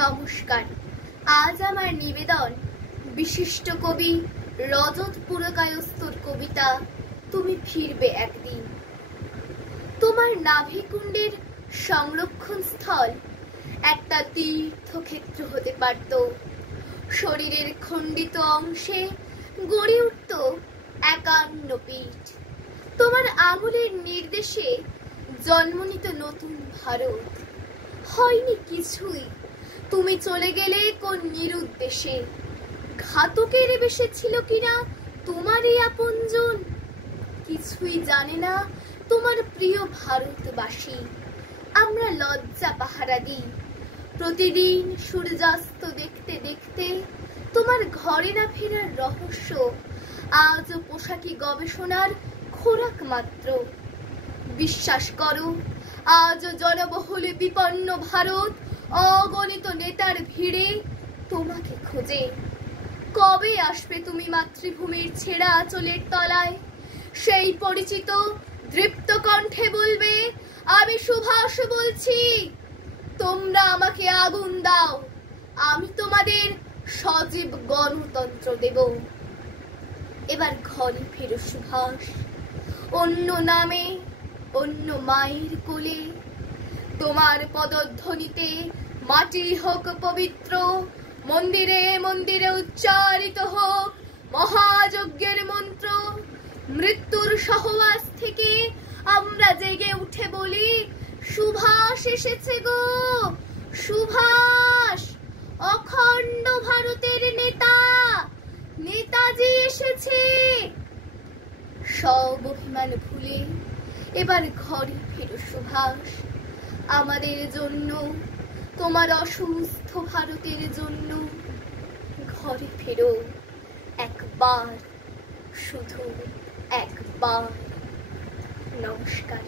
নমস্কার। আজ আমার নিবেদন বিশিষ্ট কবি রজত পুরকায়স্থর কবিতা তুমি ফিরবে একদিন। তোমার নাভিকুণ্ডের সংরক্ষণ স্থল একটা তীর্থক্ষেত্র হতে পারত। শরীরের খণ্ডিত অংশে গড়ে উঠত একান্ন পীঠ। তোমার আঙুলের নির্দেশে জন্ম নিত নতুন ভারত। হয়নি কিছুই, তুমি চলে গেলে কোন নিরুদ্দেশে। ঘাতকের বেশে ছিল কিনা তোমার এই আপনজন, কিছুই জানে না তোমার প্রিয় ভারতবাসী। আমরা লজ্জা পাহারা দিই প্রতিদিন সূর্যাস্ত দেখতে দেখতে। তোমার ঘরে না ফেরার রহস্য আজ পোশাকি গবেষণার খোরাক মাত্র। বিশ্বাস করো, আজ জনবহুল বিপন্ন ভারত অগণিত নেতার ভিড়ে তোমাকে খোঁজে। কবে আসবে তুমি মাতৃভূমির ছেঁড়া আঁচলের তলায়? সেই পরিচিত দৃপ্ত কণ্ঠে বলবে, আমি সুভাষ বলছি। তোমরা আমাকে আগুন দাও, আমি তোমাদের সজীব গণতন্ত্র দেব। এবার ঘরে ফেরো সুভাষ, অন্য নামে, অন্য মায়ের কোলে। তোমার পদধ্বনিতে মাটি হোক পবিত্র, মন্দিরে মন্দিরে উচ্চারিত হোক মহাযজ্ঞের মন্ত্র। মৃত্যুর সহবাস থেকে আমরা জেগে উঠে বলি, সুভাষ এসেছে গো, সুভাষ অখণ্ড ভারতের নেতা, নেতাজি এসেছে। সব অভিমান ভুলে এবার ঘরে ফেরো সুভাষ, আমাদের জন্য, তোমার অসুস্থ ভারতের জন্য। ঘরে ফেরো একবার, শুধু একবার। নমস্কার।